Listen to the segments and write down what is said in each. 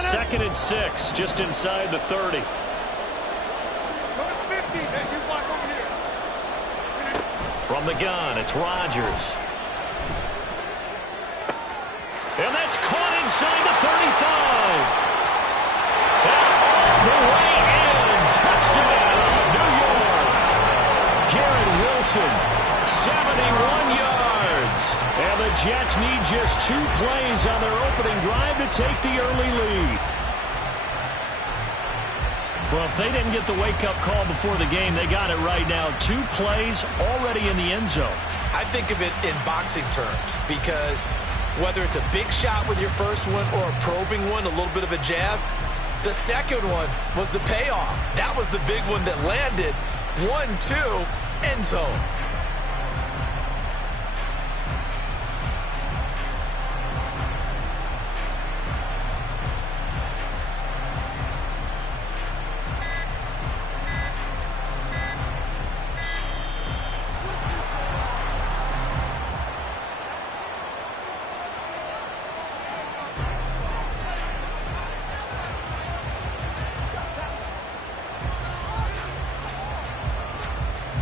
2nd and 6, just inside the 30. From the gun, it's Rodgers. And that's caught inside the 35. And all the way in. Touchdown, New York. Garrett Wilson, 71 yards. And the Jets need just 2 plays on their opening drive to take the early lead. Well, if they didn't get the wake-up call before the game, they got it right now. 2 plays already in the end zone. I think of it in boxing terms because whether it's a big shot with your first one or a probing one, a little bit of a jab, the second one was the payoff. That was the big one that landed. 1-2, end zone.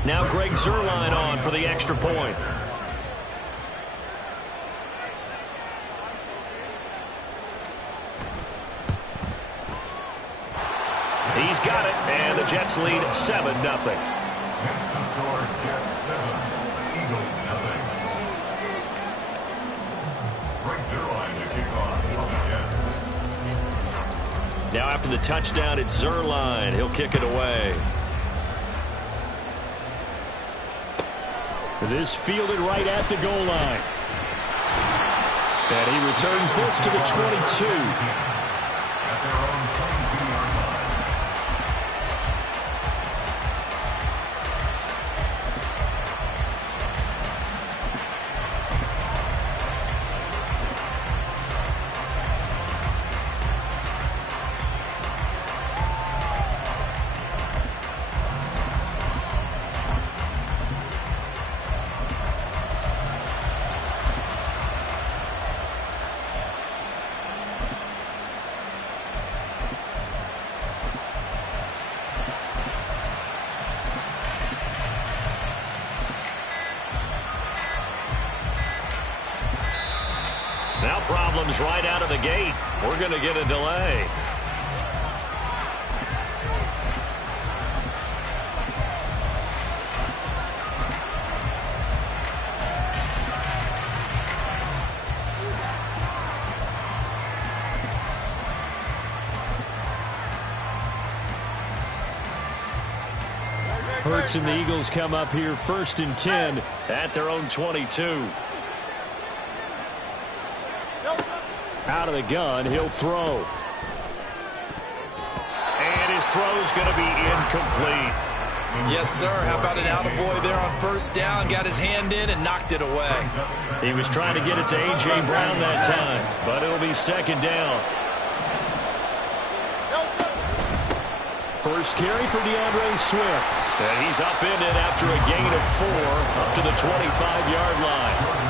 Now Greg Zuerlein on for the extra point. He's got it, and the Jets lead 7-0. That's the score, Jets 7, Eagles 0. Greg Zuerlein to kick off for the Jets. Now after the touchdown, it's Zuerlein. He'll kick it away. This fielded right at the goal line. And he returns this to the 22. At their own 22-yard line. Now problems right out of the gate. We're going to get a delay. Hurts and the Eagles come up here 1st and 10 at their own 22. Out of the gun, he'll throw. And his throw's going to be incomplete. Yes, sir. How about an attaboy there on 1st down? Got his hand in and knocked it away. He was trying to get it to A.J. Brown that time, but it'll be 2nd down. First carry for DeAndre Swift. And he's up in it after a gain of 4 up to the 25-yard line.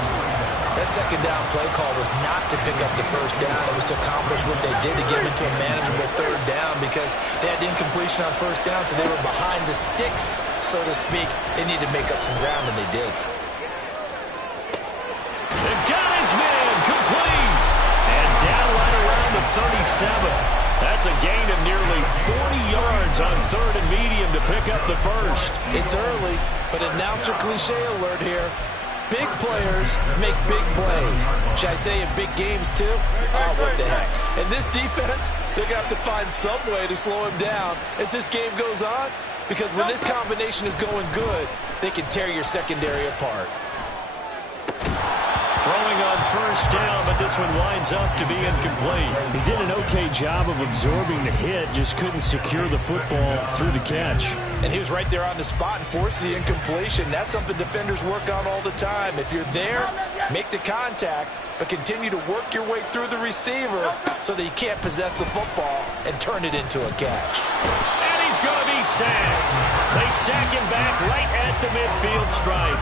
That 2nd down play call was not to pick up the 1st down. It was to accomplish what they did to get into a manageable 3rd down because they had incompletion on 1st down, so they were behind the sticks, so to speak. They needed to make up some ground, and they did. The got his man complete. And down right around the 37. That's a gain of nearly 40 yards on 3rd and medium to pick up the 1st. It's early, but announcer cliche alert here. Big players make big plays. Should I say in big games, too? Oh, what the heck. And this defense, they're going to have to find some way to slow him down as this game goes on. Because when this combination is going good, they can tear your secondary apart. Throwing on 1st down, but this one winds up to be incomplete. He did an okay job of absorbing the hit, just couldn't secure the football through the catch. And he was right there on the spot and forced the incompletion. That's something defenders work on all the time. If you're there, make the contact, but continue to work your way through the receiver so that you can't possess the football and turn it into a catch. And he's going to be sacked. They sack him back right at the midfield stripe.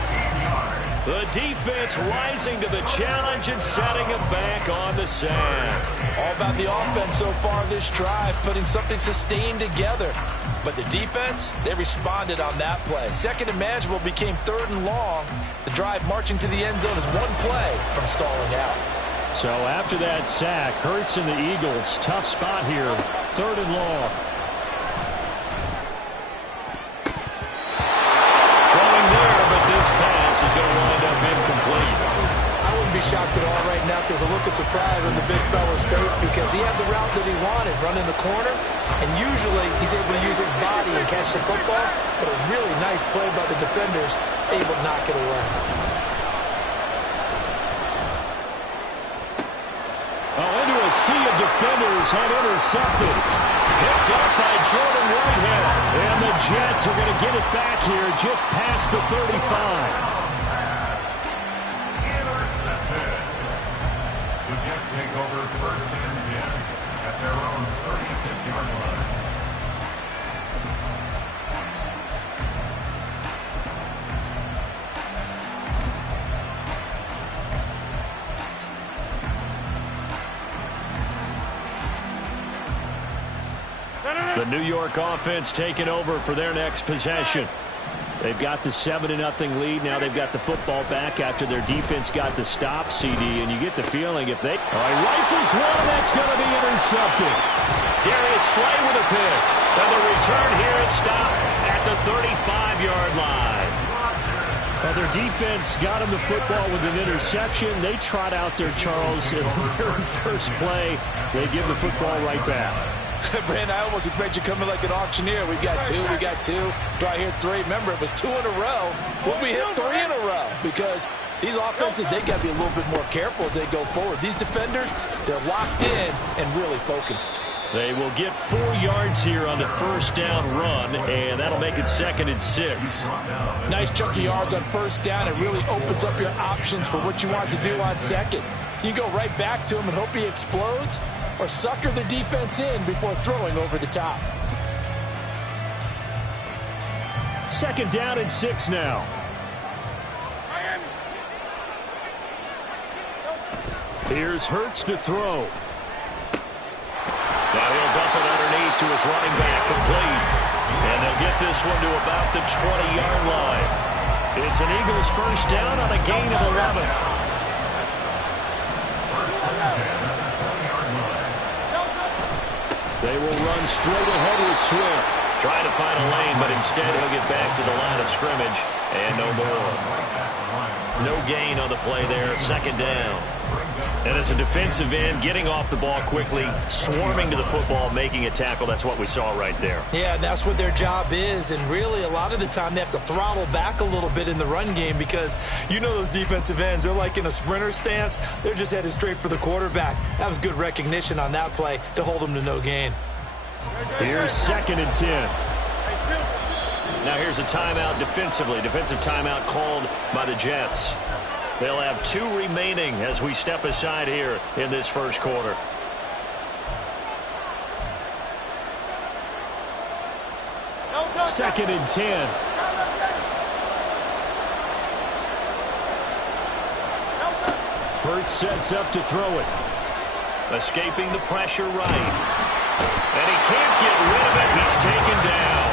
The defense rising to the challenge and setting him back on the sack. All about the offense so far this drive, putting something sustained together. But the defense, they responded on that play. Second and manageable became third and long. The drive marching to the end zone is one play from stalling out. So after that sack, Hurts and the Eagles, tough spot here, third and long. Throwing there, but this pass is going to wind up incomplete. I wouldn't be shocked at all right now because a look of surprise on the big fella's face because he had the route that he wanted, running the corner, and usually he's able to use his body and catch the football, but a really nice play by the defenders, able to knock it away. Into a sea of defenders and intercepted. Picked up by Jordan Whitehead. And the Jets are going to get it back here just past the 35. The Jets take over first and 10 at their own 36-yard line. The New York offense taking over for their next possession. They've got the 7-0 lead. Now they've got the football back after their defense got the stop, CD. And you get the feeling if they... rifles one, that's going to be intercepted. Darius Slay with a pick. And the return here is stopped at the 35-yard line. Well, their defense got him the football with an interception. They trot out there, Charles, in the very first play. They give the football right back. Brandon, I almost expect you coming like an auctioneer. We got two. Do I hear three? Remember, it was 2 in a row. We'll be hit 3 in a row because these offenses, they got to be a little bit more careful as they go forward. These defenders, they're locked in and really focused. They will get 4 yards here on the first down run, and that'll make it 2nd and 6. Nice chunky yards on first down. It really opens up your options for what you want to do on second. You go right back to him and hope he explodes, or sucker the defense in before throwing over the top. 2nd down and 6 now. Here's Hurts to throw. Now he'll dump it underneath to his running back, complete. And they'll get this one to about the 20-yard line. It's an Eagles first down on a gain of 11. They will run straight ahead with Swift. Trying to find a lane, but instead he'll get back to the line of scrimmage. And no more. No gain on the play there. 2nd down. And as a defensive end, getting off the ball quickly, swarming to the football, making a tackle. That's what we saw right there. Yeah, that's what their job is. And really, a lot of the time, they have to throttle back a little bit in the run game because you know those defensive ends, they're like in a sprinter stance. They're just headed straight for the quarterback. That was good recognition on that play to hold them to no gain. Here's 2nd and 10. Now here's a timeout defensively. Defensive timeout called by the Jets. They'll have 2 remaining as we step aside here in this first quarter. Second and 10. Hurts sets up to throw it. Escaping the pressure right. And he can't get rid of it. He's taken down.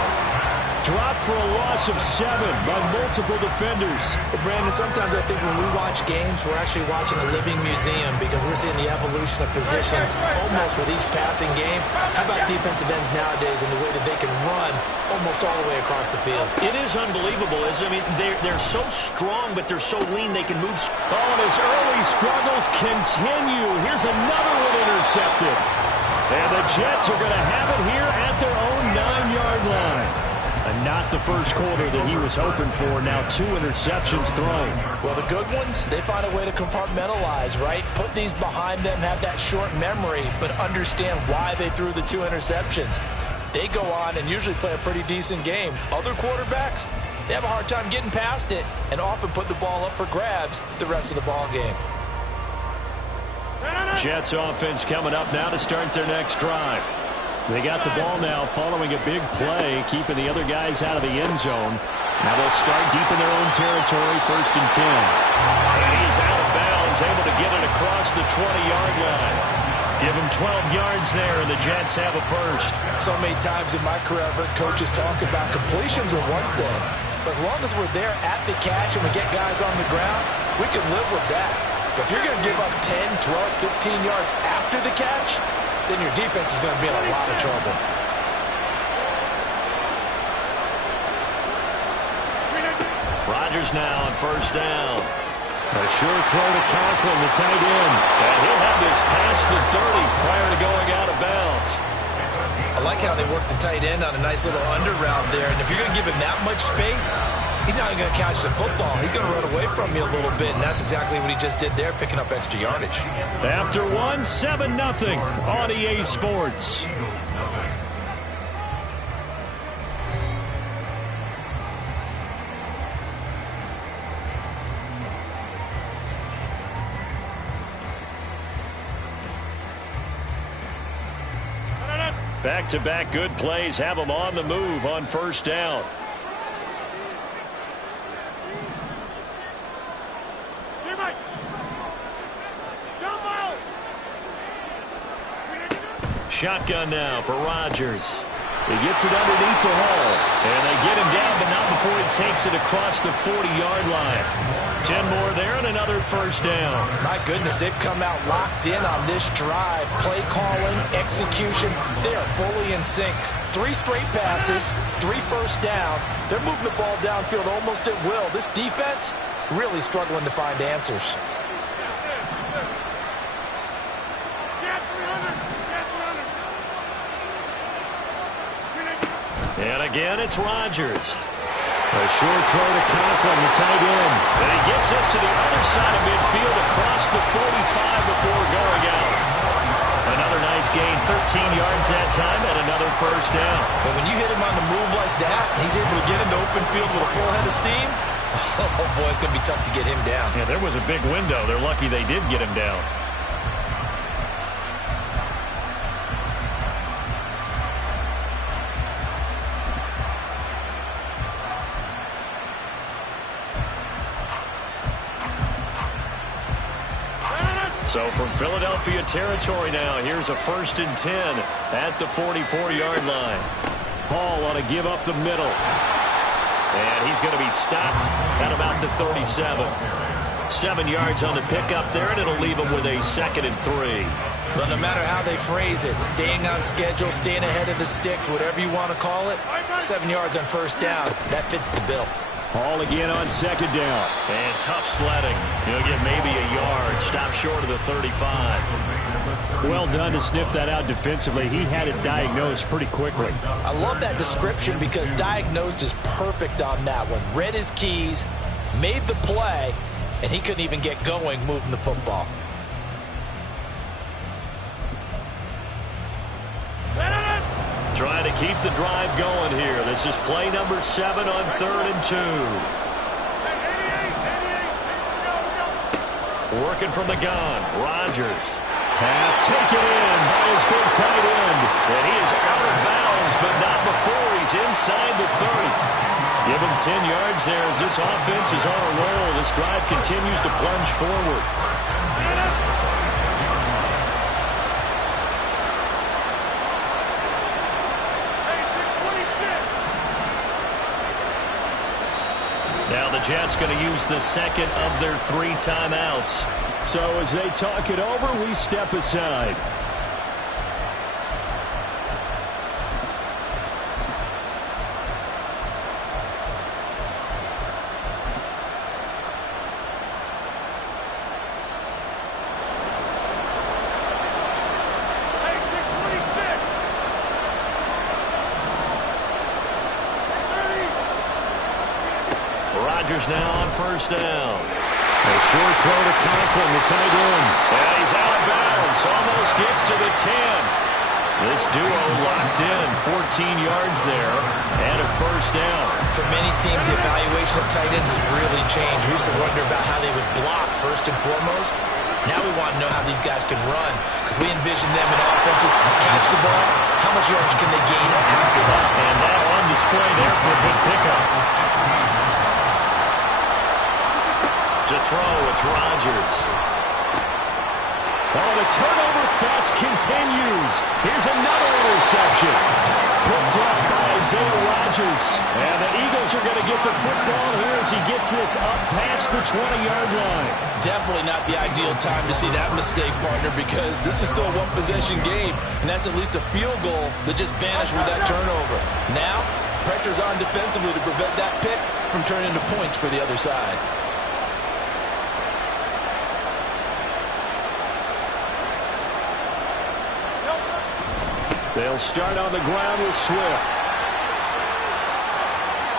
Dropped for a loss of 7 by multiple defenders. But Brandon, sometimes I think when we watch games, we're actually watching a living museum because we're seeing the evolution of positions almost with each passing game. How about defensive ends nowadays and the way that they can run almost all the way across the field? It is unbelievable. I mean, they're so strong, but they're so lean they can move. Oh, and his early struggles continue. Here's another one intercepted. And the Jets are going to have it here at their own 9-yard line. And not the first quarter that he was hoping for. Now 2 interceptions thrown. Well, the good ones, they find a way to compartmentalize, right? Put these behind them, have that short memory, but understand why they threw the 2 interceptions. They go on and usually play a pretty decent game. Other quarterbacks, they have a hard time getting past it and often put the ball up for grabs the rest of the ball game. Jets offense coming up now to start their next drive. They got the ball now following a big play, keeping the other guys out of the end zone. Now they'll start deep in their own territory, 1st and 10. And he's out of bounds, able to get it across the 20-yard line. Give him 12 yards there, and the Jets have a first. So many times in my career, I've heard coaches talk about completions are one thing. But as long as we're there at the catch and we get guys on the ground, we can live with that. But if you're going to give up 10, 12, 15 yards after the catch, then your defense is going to be in a lot of trouble. Rodgers now on first down. A short throw to Conklin, the tight end. And he'll have this past the 30 prior to going out of bounds. I like how they work the tight end on a nice little under route there. And if you're going to give him that much space, he's not going to catch the football. He's going to run away from you a little bit, and that's exactly what he just did there, picking up extra yardage. After one, 7-0 on EA Sports. Back-to-back good plays have them on the move on first down. Shotgun now for Rodgers. He gets it underneath to Hall. And they get him down, but not before he takes it across the 40-yard line. 10 more there and another first down. My goodness, they've come out locked in on this drive. Play calling, execution, they are fully in sync. 3 straight passes, 3 first downs. They're moving the ball downfield almost at will. This defense really struggling to find answers. And again, it's Rodgers. A short throw to Conklin, the tight end. And he gets us to the other side of midfield across the 45 before going out. Another nice gain, 13 yards that time, and another first down. And when you hit him on the move like that, and he's able to get into open field with a full head of steam, oh boy, it's going to be tough to get him down. Yeah, there was a big window. They're lucky they did get him down. So from Philadelphia territory now, here's a 1st and 10 at the 44-yard line. Hall ought to give up the middle. And he's going to be stopped at about the 37. 7 yards on the pickup there, and it'll leave him with a 2nd and 3. But no matter how they phrase it, staying on schedule, staying ahead of the sticks, whatever you want to call it, 7 yards on first down, that fits the bill. Hall again on 2nd down. And tough sledding. He'll get maybe a yard. Stop short of the 35. Well done to sniff that out defensively. He had it diagnosed pretty quickly. I love that description because diagnosed is perfect on that one. Read his keys, made the play, and he couldn't even get going moving the football. Trying to keep the drive going here. This is play number 7 on 3rd and 2. Working from the gun. Rodgers. Pass taken in by his big tight end. And he is out of bounds, but not before he's inside the 30. Give him 10 yards there as this offense is on a roll. This drive continues to plunge forward. Now the Jets going to use the 2nd of their 3 timeouts. So as they talk it over, we step aside. Rodgers now on first down. A short throw to Conklin, the tight end. And he's out of bounds. Almost gets to the 10. This duo locked in. 14 yards there and a first down. For many teams, the evaluation of tight ends has really changed. We used to wonder about how they would block first and foremost. Now we want to know how these guys can run because we envision them in offenses catch the ball. How much yards can they gain after that? And that on display there for a big pickup. To throw, it's Rodgers. Oh, the turnover fest continues. Here's another interception. Picked up by Isaiah Rodgers. And the Eagles are going to get the football here as he gets this up past the 20-yard line. Definitely not the ideal time to see that mistake, partner, because this is still a one-possession game, and that's at least a field goal that just vanished with that turnover. Now, pressure's on defensively to prevent that pick from turning into points for the other side. They'll start on the ground with Swift.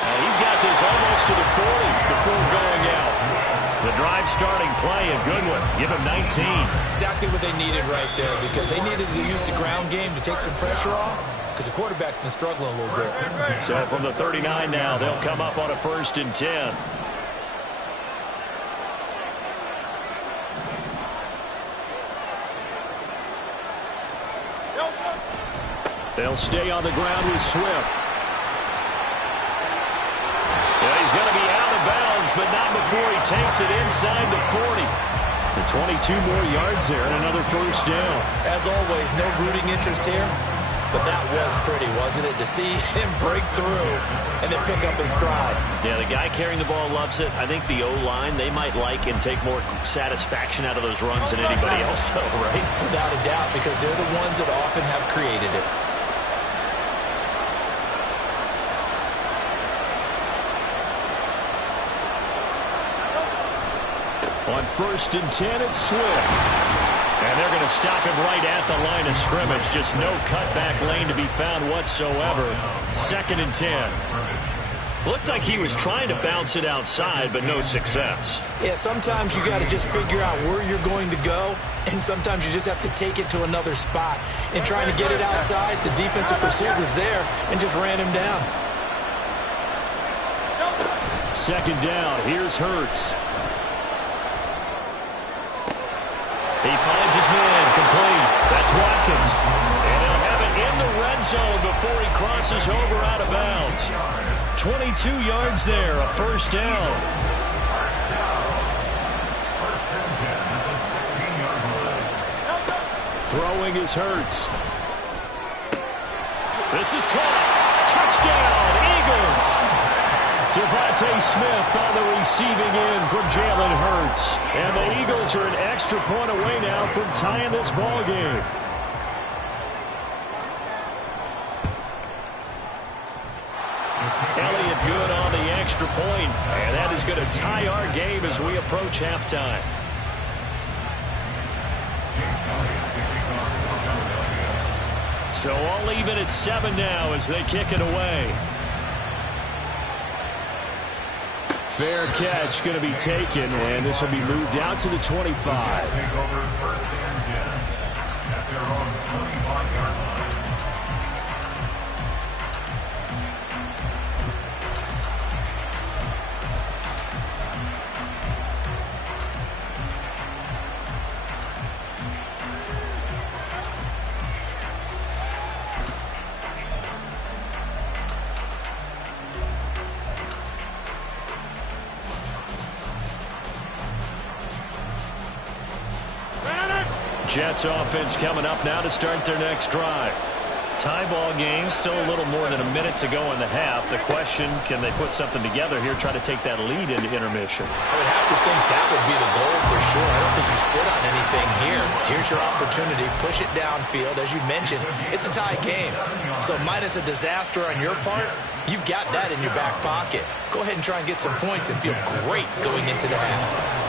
And he's got this almost to the 40 before going out. The drive starting play, a good one. Give him 19. Exactly what they needed right there, because they needed to use the ground game to take some pressure off, because the quarterback's been struggling a little bit. So from the 39 now, they'll come up on a 1st and 10. They'll stay on the ground with Swift. Yeah, he's going to be out of bounds, but not before he takes it inside the 40. The 22 more yards there and another 1st down. As always, no rooting interest here, but that was pretty, wasn't it? To see him break through and then pick up his stride. Yeah, the guy carrying the ball loves it. I think the O-line, they might like and take more satisfaction out of those runs than anybody else, right? Without a doubt, because they're the ones that often have created it. On 1st and 10, it's Swift. And they're going to stop him right at the line of scrimmage. Just no cutback lane to be found whatsoever. 2nd and 10. Looked like he was trying to bounce it outside, but no success. Yeah, sometimes you got to just figure out where you're going to go, and sometimes you just have to take it to another spot. And trying to get it outside, the defensive pursuit was there and just ran him down. 2nd down. Here's Hurts. He finds his man complete. That's Watkins. And he'll have it in the red zone before he crosses over out of bounds. 22 yards there, a 1st down. Throwing is Hurts. This is caught. Touchdown, Eagles. Devontae Smith on the receiving end from Jalen Hurts. And the Eagles are an extra point away now from tying this ball game. Elliott good on the extra point. And that is going to tie our game as we approach halftime. So all even at 7 now as they kick it away. Fair catch going to be taken, and this will be moved out to the 25. Take over 1st and 10 at their own 25-yard line. Jets offense coming up now to start their next drive. Tie ball game, still a little more than a minute to go in the half. The question, can they put something together here, try to take that lead into intermission? I would have to think that would be the goal for sure. I don't think you sit on anything here. Here's your opportunity. Push it downfield. As you mentioned, it's a tie game. So minus a disaster on your part, you've got that in your back pocket. Go ahead and try and get some points and feel great going into the half.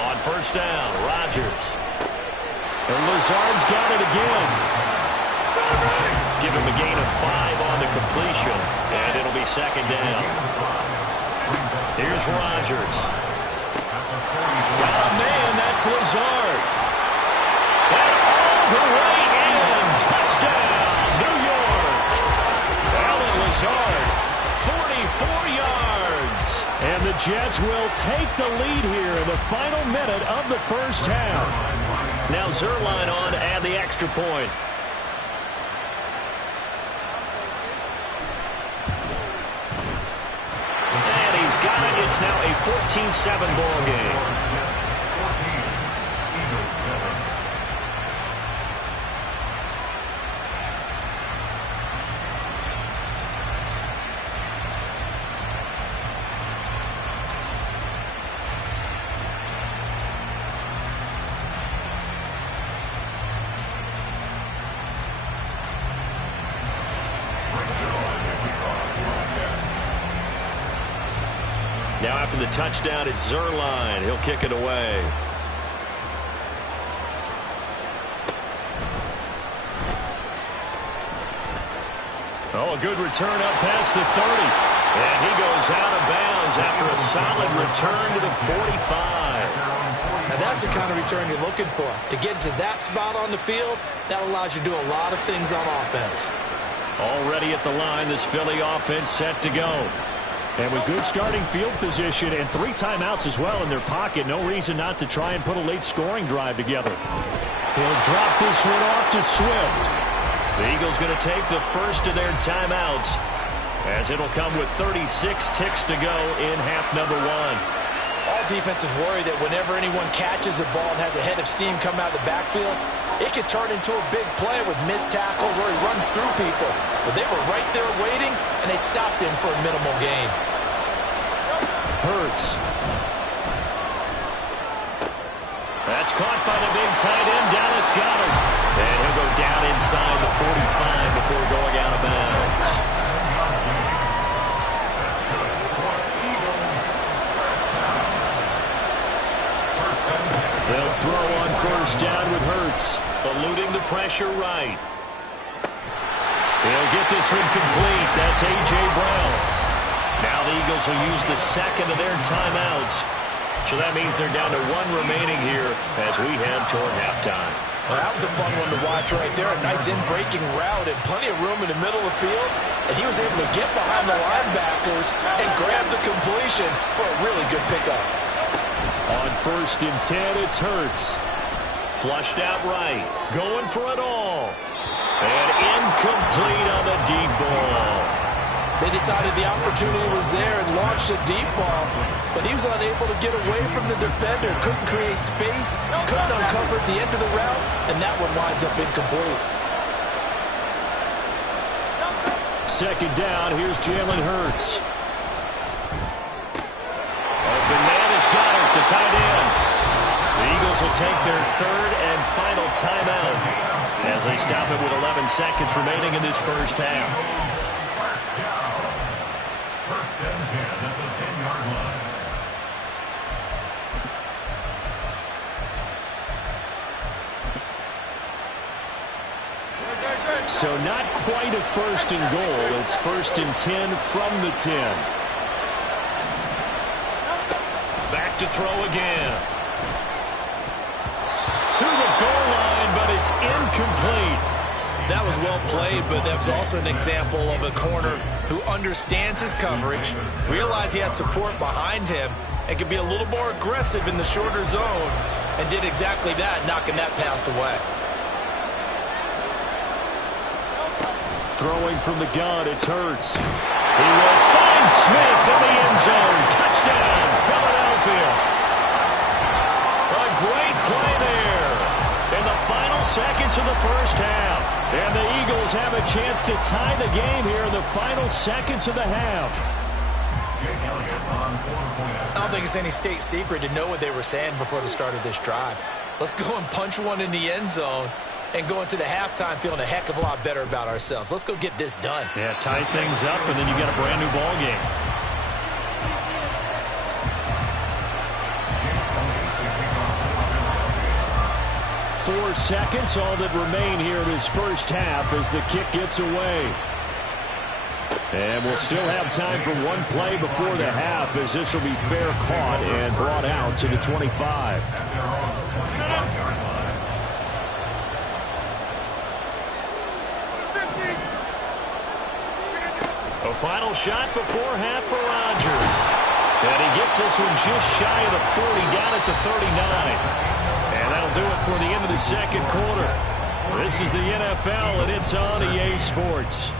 On 1st down, Rodgers. And Lazard's got it again. Give him a gain of 5 on the completion, and it'll be 2nd down. Here's Rodgers. Got a man, that's Lazard. And all the way in. Touchdown, New York. Alan Lazard, 44 yards. And the Jets will take the lead here in the final minute of the 1st half. Now Zerline on to add the extra point. It's now a 14-7 ball game. 14, Eagles 7. Now after the touchdown, it's Zerline. He'll kick it away. Oh, a good return up past the 30. And he goes out of bounds after a solid return to the 45. Now that's the kind of return you're looking for. To get to that spot on the field, that allows you to do a lot of things on offense. Already at the line, this Philly offense set to go. And with good starting field position and 3 timeouts as well in their pocket, no reason not to try and put a late scoring drive together. He'll drop this one off to Swift. The Eagles going to take the first of their timeouts, as it'll come with 36 ticks to go in half number 1. All defenses worry that whenever anyone catches the ball and has a head of steam come out of the backfield, it could turn into a big play with missed tackles or he runs through people. But they were right there waiting, and they stopped him for a minimal gain. Hurts. That's caught by the big tight end, Dallas Goedert. And he'll go down inside the 45 before going out of bounds. They'll throw on first down with Hurts. Eluding the pressure right. He'll get this one complete. That's A.J. Brown. Now the Eagles will use the second of their timeouts. So that means they're down to 1 remaining here as we head toward halftime. Well, that was a fun one to watch right there. A nice in-breaking route and plenty of room in the middle of the field. And he was able to get behind the linebackers and grab the completion for a really good pickup. On first and 10, it's Hurts. Flushed out right. Going for it all. And incomplete on the deep ball. They decided the opportunity was there and launched a deep ball, but he was unable to get away from the defender, couldn't create space, couldn't uncover at the end of the route, and that one winds up incomplete. Second down, here's Jalen Hurts. Open man is Goddard, the tight end. The Eagles will take their third and final timeout as they stop it with 11 seconds remaining in this first half. First and 10 at the 10-yard line. So not quite a first and goal. It's first and 10 from the 10. Back to throw again. To the goal line, but it's incomplete. That was well played, but that was also an example of a corner who understands his coverage, realized he had support behind him, and could be a little more aggressive in the shorter zone, and did exactly that, knocking that pass away. Throwing from the gun, it's Hurts. He will find Smith in the end zone. Touchdown, Philadelphia. A great play there in the final seconds of the first half. And the Eagles have a chance to tie the game here in the final seconds of the half. I don't think it's any state secret to know what they were saying before the start of this drive. Let's go and punch one in the end zone and go into the halftime feeling a heck of a lot better about ourselves. Let's go get this done. Yeah, tie things up, and then you got a brand new ball game. Four seconds, all that remain here in this first half as the kick gets away. And we'll still have time for one play before the half, as this will be fair caught and brought out to the 25. A final shot before half for Rodgers. And he gets this one just shy of the 40, down at the 39. And that'll do it for the end of the second quarter. This is the NFL, and it's on EA Sports.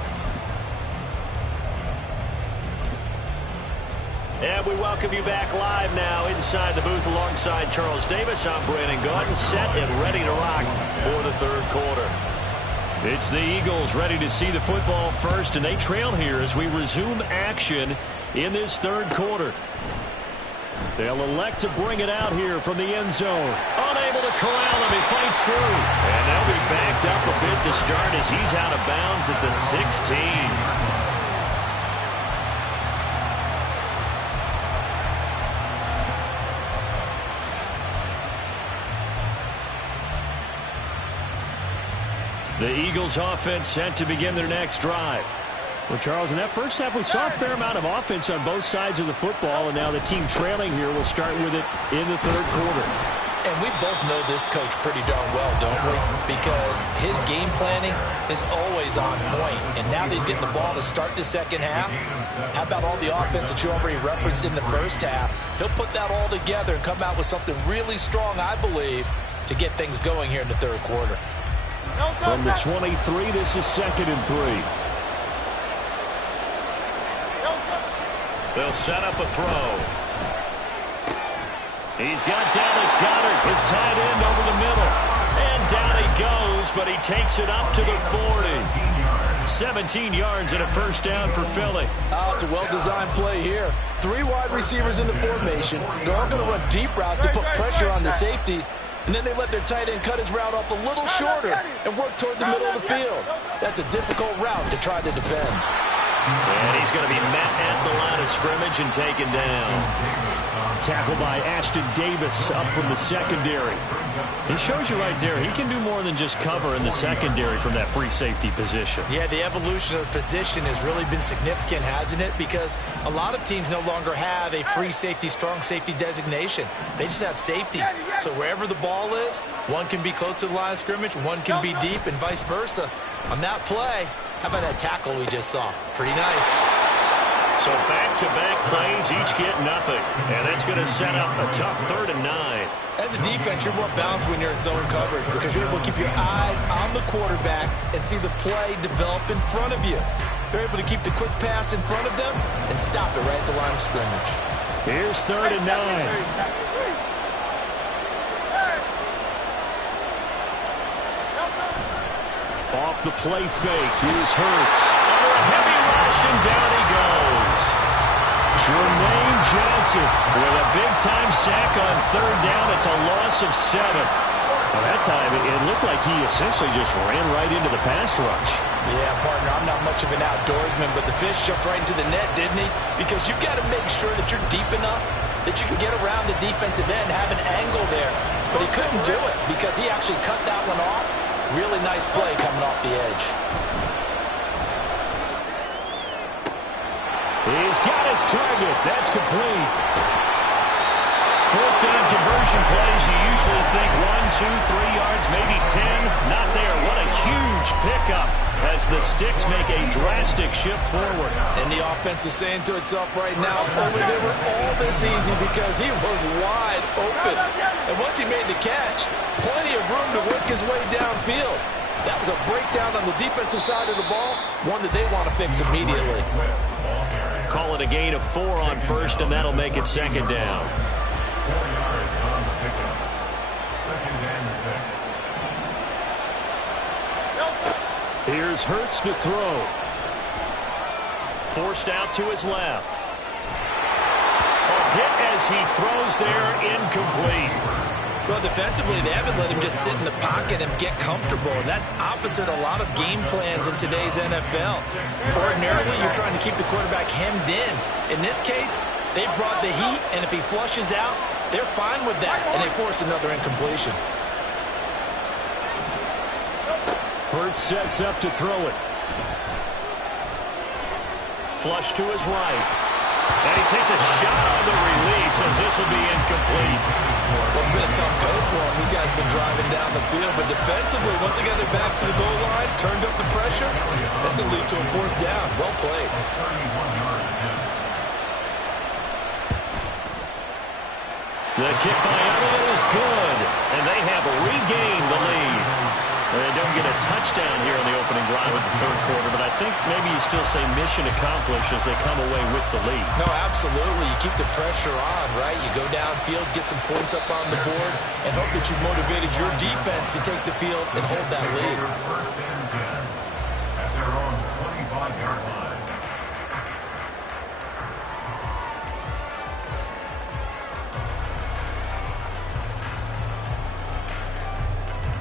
And we welcome you back live now inside the booth alongside Charles Davis. I'm Brandon Gaudin, set and ready to rock for the third quarter. It's the Eagles ready to see the football first, and they trail here as we resume action in this third quarter. They'll elect to bring it out here from the end zone. Unable to corral him. He fights through. And they'll be backed up a bit to start as he's out of bounds at the 16. The Eagles offense set to begin their next drive. Well, Charles, in that first half, we saw a fair amount of offense on both sides of the football, and now the team trailing here will start with it in the third quarter. And we both know this coach pretty darn well, don't we? Because his game planning is always on point. And now that he's getting the ball to start the second half, how about all the offense that you already referenced in the first half? He'll put that all together and come out with something really strong, I believe, to get things going here in the third quarter. From the 23, this is 2nd and 3. They'll set up a throw. He's got Dallas Goedert, his tight end, over the middle. And down he goes, but he takes it up to the 40. 17 yards and a first down for Philly. Oh, it's a well-designed play here. 3 wide receivers in the formation. They're all going to run deep routes to put pressure on the safeties. And then they let their tight end cut his route off a little shorter and work toward the middle of the field. That's a difficult route to try to defend. And he's going to be met at the line of scrimmage and taken down. Tackled by Ashton Davis up from the secondary. He shows you right there, he can do more than just cover in the secondary from that free safety position. Yeah, the evolution of the position has really been significant, hasn't it? Because a lot of teams no longer have a free safety, strong safety designation. They just have safeties. So wherever the ball is, one can be close to the line of scrimmage, one can be deep, and vice versa. On that play, how about that tackle we just saw? Pretty nice. So back-to-back plays, each get nothing. And that's going to set up a tough 3rd and 9. As a defense, you're more balanced when you're in zone coverage because you're able to keep your eyes on the quarterback and see the play develop in front of you. They're able to keep the quick pass in front of them and stop it right at the line of scrimmage. Here's 3rd and 9. Off the play fake. Here's Hurts. Under a heavy rush, and down he goes. Jermaine Johnson with a big-time sack on 3rd down. It's a loss of 7. Well, that time, it looked like he essentially just ran right into the pass rush. Yeah, partner, I'm not much of an outdoorsman, but the fish jumped right into the net, didn't he? Because you've got to make sure that you're deep enough that you can get around the defensive end, have an angle there. But he couldn't do it because he actually cut that one off. Really nice play coming off the edge. He's got his target. That's complete. 4th down conversion plays. You usually think 1, 2, 3 yards, maybe 10. Not there. What a huge pickup as the sticks make a drastic shift forward. And the offense is saying to itself right now, only they were all this easy because he was wide open. And once he made the catch, plenty of room to work his way downfield. That was a breakdown on the defensive side of the ball, one that they want to fix immediately. Call it a gain of 4 on 1st, and that'll make it 2nd down. 4 yards on the pickup. 2nd and 6. Here's Hurts to throw. Forced out to his left. A hit as he throws there, incomplete. Well, defensively, they haven't let him just sit in the pocket and get comfortable, and that's opposite a lot of game plans in today's NFL. Ordinarily, you're trying to keep the quarterback hemmed in. In this case, they brought the heat, and if he flushes out, they're fine with that, and they force another incompletion. Hurts sets up to throw it. Flush to his right. And he takes a shot on the release as this will be incomplete. Well, it's been a tough go for him. These guys have been driving down the field, but defensively, once they got their backs to the goal line, turned up the pressure, that's going to lead to a 4th down. Well played. The kick by Elliott is good, and they have regained the lead. Well, they don't get a touchdown here in the opening drive of the third quarter, but I think maybe you still say mission accomplished as they come away with the lead. No, absolutely. You keep the pressure on, right? You go downfield, get some points up on the board, and hope that you motivated your defense to take the field and hold that lead. First and 10 at their own 25-yard line.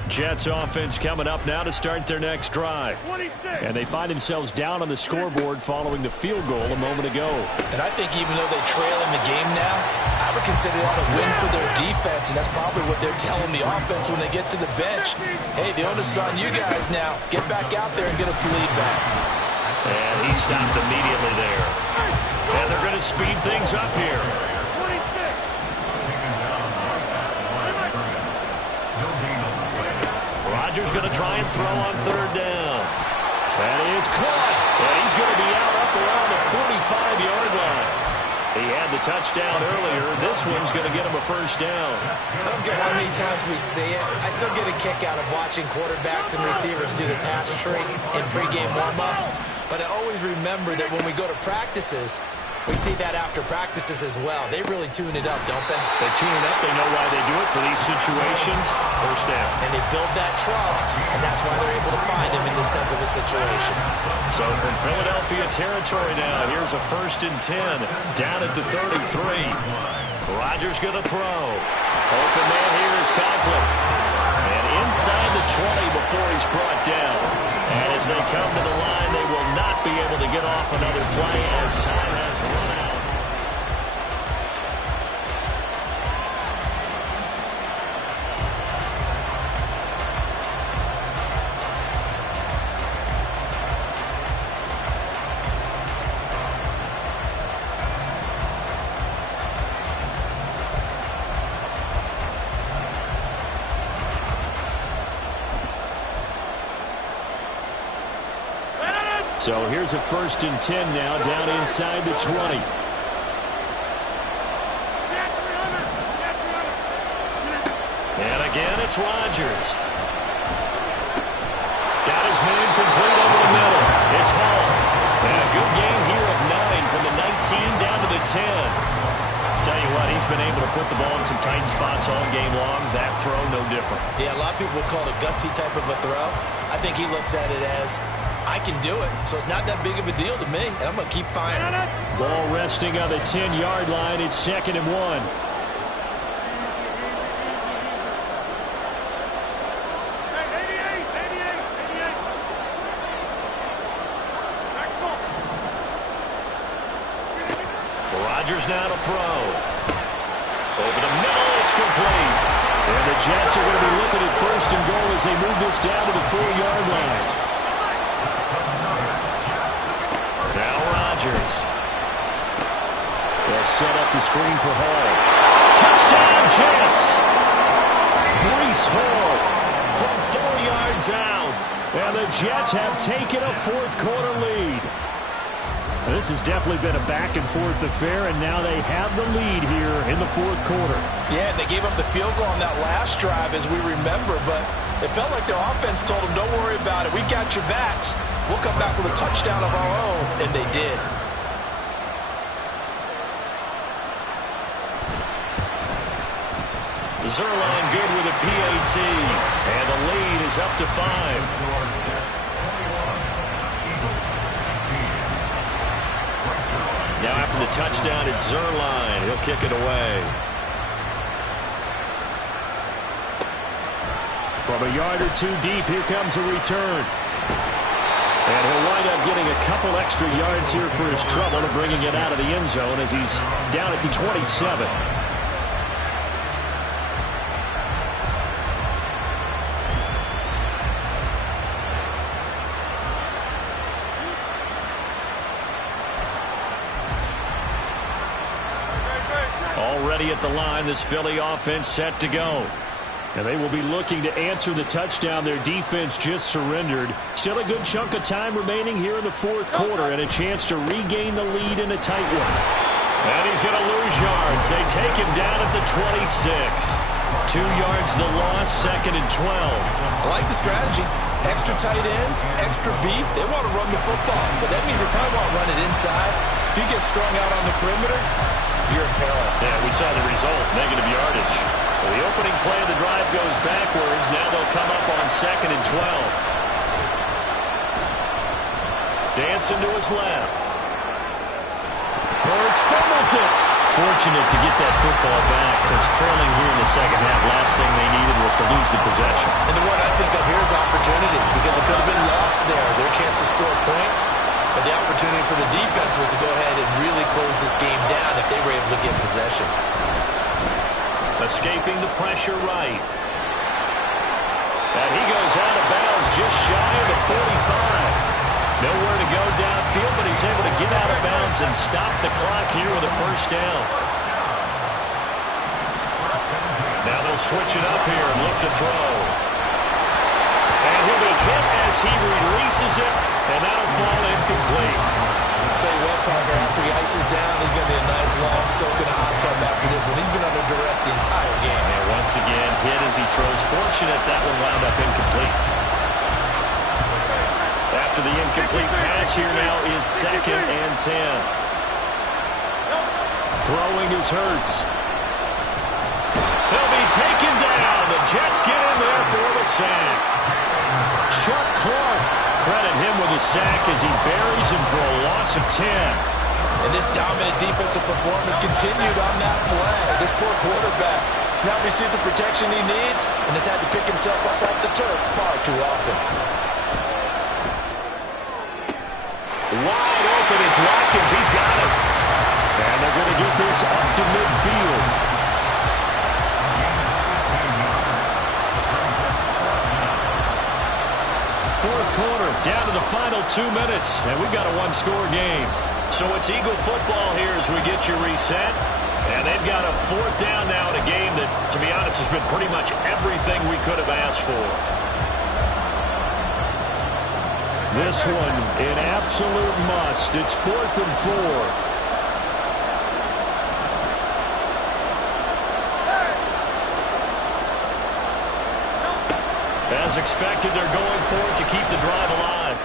Jets offense coming up now to start their next drive. And they find themselves down on the scoreboard following the field goal a moment ago. And I think even though they trail in the game now, I would consider that a win for their defense, and that's probably what they're telling the offense when they get to the bench. Hey, the onus is on you guys now. Get back out there and get us the lead back. And he stopped immediately there. And they're going to speed things up here. Rodgers going to try and throw on third down. That is caught. And he's going to be out up around the 45-yard line. He had the touchdown earlier. This one's going to get him a first down. I don't care how many times we see it. I still get a kick out of watching quarterbacks and receivers do the pass tree in pregame warm-up. But I always remember that when we go to practices, we see that after practices as well. They really tune it up, don't they? They tune it up. They know why they do it for these situations. First down. And they build that trust, and that's why they're able to find him in this type of a situation. So from Philadelphia territory now, here's a 1st and 10 down at the 33. Rodgers going to throw. Open man here is Conklin. And inside the 20 before he's brought down. And as they come to the line, they will not be able to get off another play as time has run out. So here's a 1st and 10 now down inside the 20. And again, it's Rodgers. Got his man complete over the middle. It's Hall. And a good game here of 9 from the 19 down to the 10. Tell you what, he's been able to put the ball in some tight spots all game long. That throw, no different. Yeah, a lot of people would call it a gutsy type of a throw. I think he looks at it as, I can do it, so it's not that big of a deal to me, and I'm going to keep firing. Ball resting on the 10-yard line. It's 2nd and 1. Rodgers now to throw. Over the middle, it's complete. And the Jets are going to be looking at 1st and goal as they move this down to the 4-yard line. Now Rodgers. They'll set up the screen for Hall. Touchdown, Jets! Breece Hall from 4 yards out. And the Jets have taken a 4th quarter lead. This has definitely been a back-and-forth affair, and now they have the lead here in the 4th quarter. Yeah, and they gave up the field goal on that last drive, as we remember, but it felt like their offense told them, don't worry about it. We got your backs. We'll come back with a touchdown of our own, and they did. Zerline good with a PAT, and the lead is up to 5. Now after the touchdown, it's Zerline. He'll kick it away. From a yard or 2 deep, here comes a return. And he'll wind up getting a couple extra yards here for his trouble and bringing it out of the end zone as he's down at the 27. Already at the line, this Philly offense set to go. And they will be looking to answer the touchdown their defense just surrendered. Still a good chunk of time remaining here in the 4th quarter and a chance to regain the lead in a tight one. And he's going to lose yards. They take him down at the 26. 2 yards the loss, 2nd and 12. I like the strategy. Extra tight ends, extra beef. They want to run the football, but that means they probably want to run it inside. If you get strung out on the perimeter, you're in peril. Yeah, we saw the result, negative yardage. Well, the opening play of the drive goes backwards. Now they'll come up on 2nd and 12. Dancing to his left. Curt fumbles it. Fortunate to get that football back, because trailing here in the second half, last thing they needed was to lose the possession. And the one I think of here is opportunity, because it could have been lost there, their chance to score points. But the opportunity for the defense was to go ahead and really close this game down if they were able to get possession. Escaping the pressure right. And he goes out of bounds just shy of the 45. Nowhere to go downfield, but he's able to get out of bounds and stop the clock here with a first down. Now they'll switch it up here and look to throw. And he'll be hit as he releases it, and that'll fall incomplete. I'll tell you what, partner, after he ices down, he's going to be a nice long soak in a hot tub after this one. He's been under duress the entire game. And once again, hit as he throws. Fortunate that one wound up incomplete. After the incomplete pass, here now is 2nd and 10. Throwing is Hurts. He'll be taken down. The Jets get in there for the sack. Chuck Clark. Credit him with a sack as he buries him for a loss of 10. And this dominant defensive performance continued on that play. This poor quarterback has not received the protection he needs and has had to pick himself up off the turf far too often. Wide open is Watkins. He's got it. And they're going to get this up to midfield. Fourth quarter, down to the final 2 minutes, and we've got a one-score game. So it's Eagle football here as we get you reset. And they've got a 4th down now in a game that, to be honest, has been pretty much everything we could have asked for. This one, an absolute must. It's 4th and 4. As expected, they're going for it to keep the drive alive.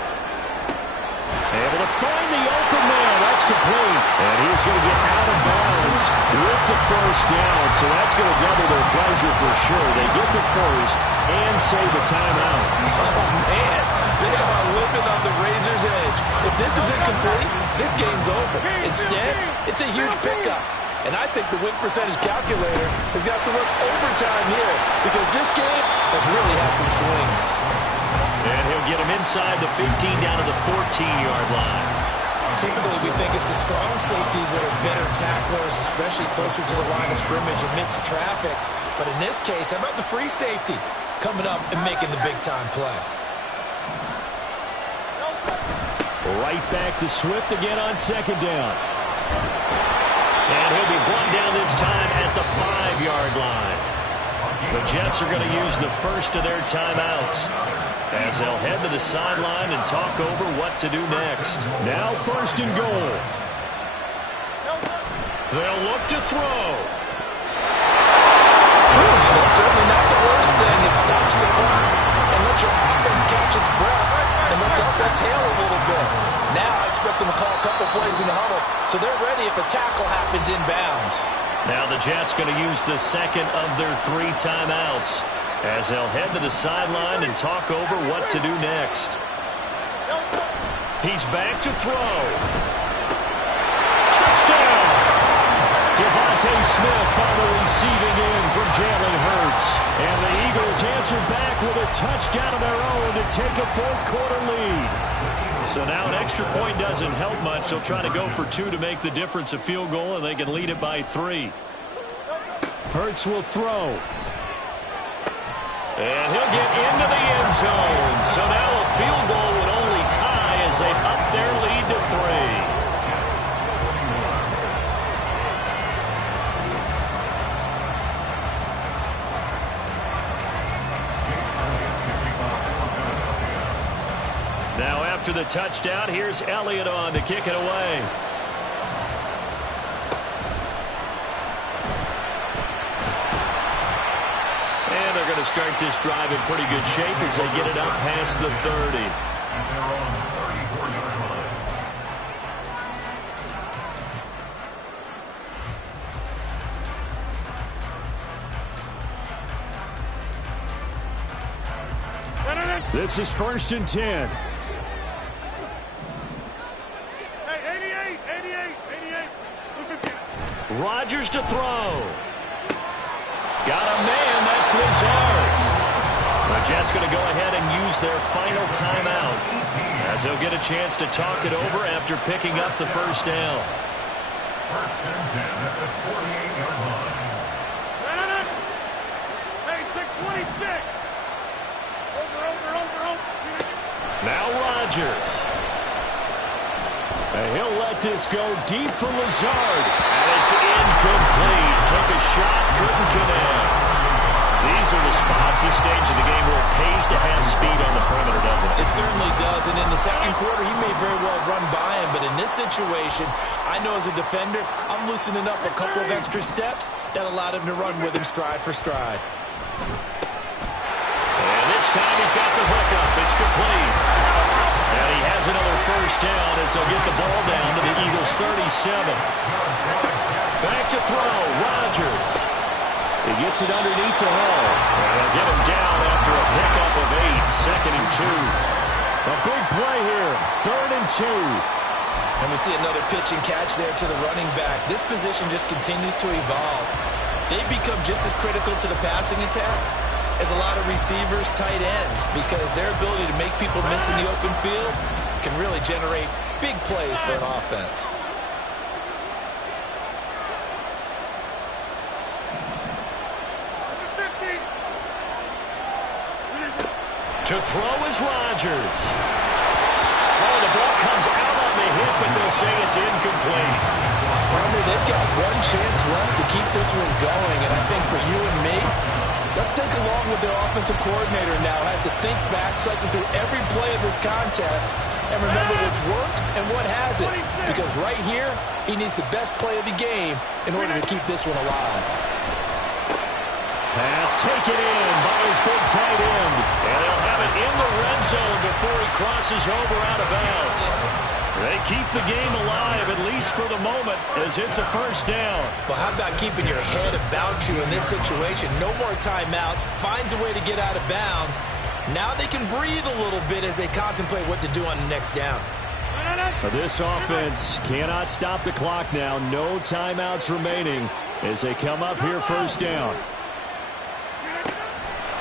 Able to find the open man. That's complete. And he's going to get out of bounds with the first down. So that's going to double their pleasure for sure. They get the first and save the timeout. Oh, man. They are living on the razor's edge. If this is incomplete, this game's over. Instead, it's a huge pickup. And I think the win percentage calculator has got to work overtime here because this game has really had some swings. And he'll get him inside the 15 down to the 14-yard line. Typically, we think it's the strong safeties that are better tacklers, especially closer to the line of scrimmage amidst traffic. But in this case, how about the free safety coming up and making the big-time play? Right back to Swift again on 2nd down. And he'll be brought down this time at the 5-yard line. The Jets are going to use the first of their timeouts as they'll head to the sideline and talk over what to do next. Now 1st and goal. They'll look to throw. That's certainly not the worst thing. It stops the clock and lets your offense catch its breath and lets us exhale a little bit. Now I expect them to call a couple plays in the huddle, so they're ready if a tackle happens inbounds. Now the Jets going to use the second of their 3 timeouts as they'll head to the sideline and talk over what to do next. He's back to throw. Touchdown! Devontae Smith on the receiving end from Jalen Hurts. And the Eagles answer back with a touchdown of their own to take a 4th quarter lead. So now an extra point doesn't help much. They'll try to go for 2 to make the difference a field goal, and they can lead it by 3. Hurts will throw. And he'll get into the end zone. So now a field goal would only tie as they up their lead to 3. Now after the touchdown, here's Elliott on to kick it away. to start this drive in pretty good shape as they get it up past the 30. At their own 34-yard line. This is 1st and 10. Rodgers to throw. Got a man. That's Lazard. The Jets going to go ahead and use their final timeout as they'll get a chance to talk it over after picking up the first down. 1st and 10 at the 48-yard line. Hey, 626. Over. Now Rodgers. And he'll let this go deep for Lazard. And it's incomplete. Took a shot, couldn't connect. These are the spots, this stage of the game, where it pays to have speed on the perimeter, doesn't it? It certainly does, and in the second quarter, he may very well run by him, but in this situation, I know as a defender, I'm loosening up a couple of extra steps that allowed him to run with him stride for stride. And this time he's got the hook up. It's complete. And he has another first down as they'll get the ball down to the Eagles' 37. Back to throw, Rodgers. He gets it underneath to Hall. And they'll get him down after a pickup of 8, 2nd and 2. A big play here, 3rd and 2. And we see another pitch and catch there to the running back. This position just continues to evolve. They become just as critical to the passing attack as a lot of receivers, tight ends, because their ability to make people miss in the open field can really generate big plays for an offense. To throw is Rodgers. Oh, the ball comes out on the hit, but they'll say it's incomplete. Remember, they've got one chance left to keep this one going, and I think for you and me, let's think along with their offensive coordinator now. Has to think back, cycle through every play of this contest, and remember what's worked and what hasn't. Because right here, he needs the best play of the game in order to keep this one alive. Pass taken in by his big tight end. And they'll have it in the red zone before he crosses over out of bounds. They keep the game alive, at least for the moment, as it's a first down. Well, how about keeping your head about you in this situation? No more timeouts. Finds a way to get out of bounds. Now they can breathe a little bit as they contemplate what to do on the next down. This offense cannot stop the clock now. No timeouts remaining as they come up here first down.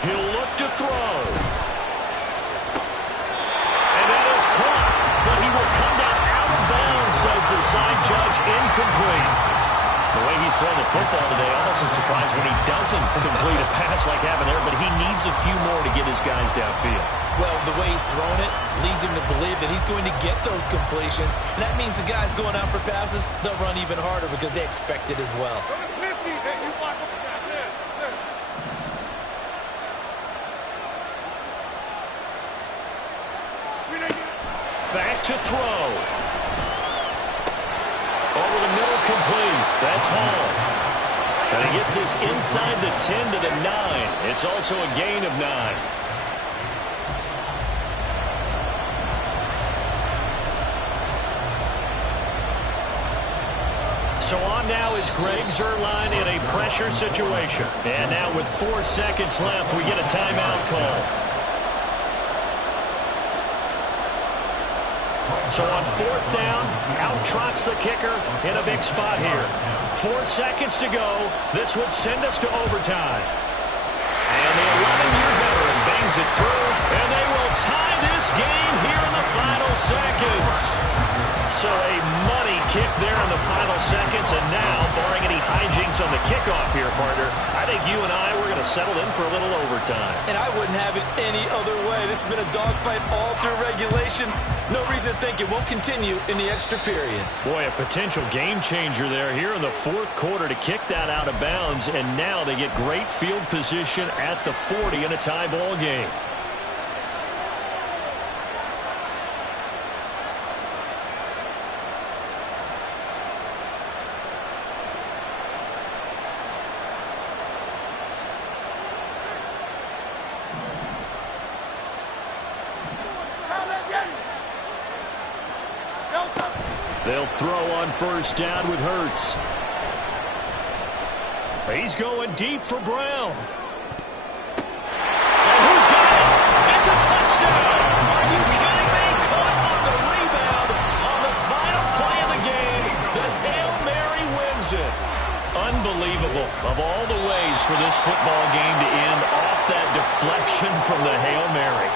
He'll look to throw. And that is caught. But he will come down out of bounds, says the side judge. Incomplete. The way he's throwing the football today, almost a surprise when he doesn't complete a pass like having there, but he needs a few more to get his guys downfield. Well, the way he's thrown it leads him to believe that he's going to get those completions. And that means the guys going out for passes, they'll run even harder because they expect it as well. Back to throw. Over the middle, complete. That's Hall. And he gets this inside the 10 to the 9. It's also a gain of 9. So on now is Greg Zuerlein in a pressure situation. And now with 4 seconds left, we get a timeout call. So on 4th down, out trots the kicker in a big spot here. 4 seconds to go. This would send us to overtime. And the 11-year veteran bangs it through, and they will tie this game here in the final seconds. So a money kick there in the final seconds, and now, barring any hijinks on the kickoff here, partner, I think you and I, we're going to settle in for a little overtime. And I wouldn't have it any other way. This has been a dogfight all through regulation. No reason to think it won't continue in the extra period. Boy, a potential game changer there here in the 4th quarter to kick that out of bounds, and now they get great field position at the 40 in a tie ball game. They'll throw on first down with Hurts. He's going deep for Brown. And who's got it? It's a touchdown! Are you kidding me? Caught on the rebound on the final play of the game. The Hail Mary wins it. Unbelievable. Of all the ways for this football game to end off that deflection from the Hail Mary.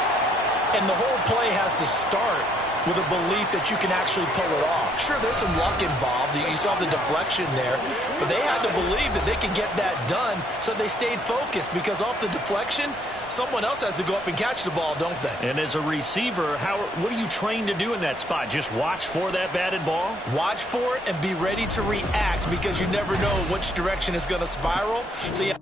And the whole play has to start with a belief that you can actually pull it off. Sure, there's some luck involved. You saw the deflection there. But they had to believe that they could get that done, so they stayed focused, because off the deflection, someone else has to go up and catch the ball, don't they? And as a receiver, what are you trained to do in that spot? Just watch for that batted ball? Watch for it and be ready to react, because you never know which direction it's going to spiral. So yeah.